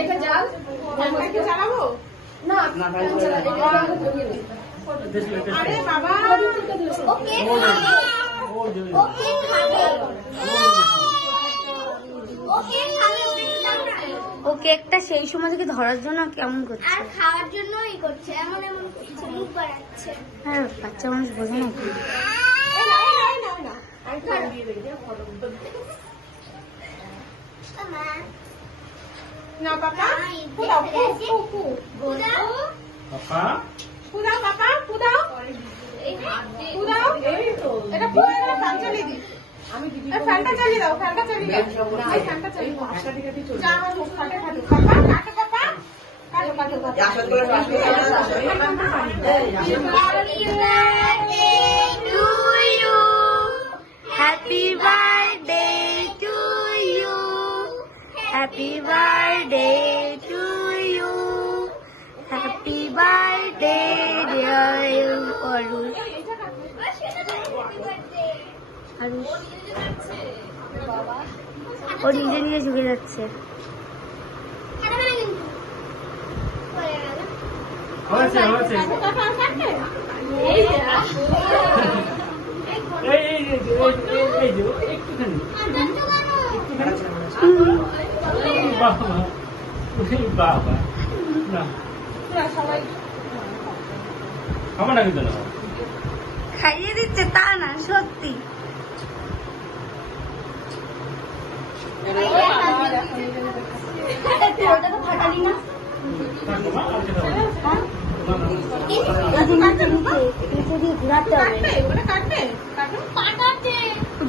এটা জাল কি চালাবো না আরে বাবা ওকে ও কেকটা সেই সময় থেকে ধরার জন্য কেমন করছে আর খাওয়ার জন্যই করছে, এমন এমন করছে, মুখ বাড়াচ্ছে। হ্যাঁ, বাচ্চা মানুষ বোঝে না কি। না পাপা পুদাও পুদাও পুদাও পাপা পুদাও পুদাও এটা পুরো ফ্যান চালিয়ে দি আমি দিদি ফ্যানটা চালিয়ে দাও ফ্যানটা চালিয়ে দাও এই ফ্যানটা চালিয়ে দাও আশা দিকে চলে যা আমার মুখ ফাটে ফাটে পাপা কাটো পাপা কাটো কাটো কাটো আশা করে পাশে happy birthday to you, happy birthday to you, happy birthday dear Arush. ও নিজে নিজে ঝুঁকে যাচ্ছে। খাইয়ে দিচ্ছে তা না, সত্যি।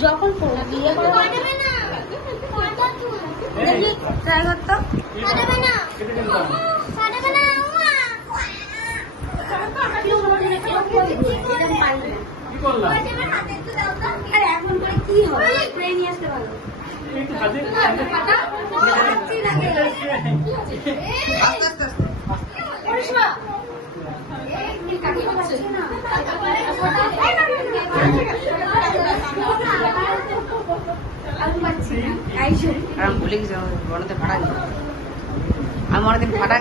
যখন বিয়ে ট্রাই করতো এখন করে কি হবে, স্প্রে নিয়ে আসতে পারো। ভুলে গেছি বড়তে ফাটা আমি অনেকদিন ফাটা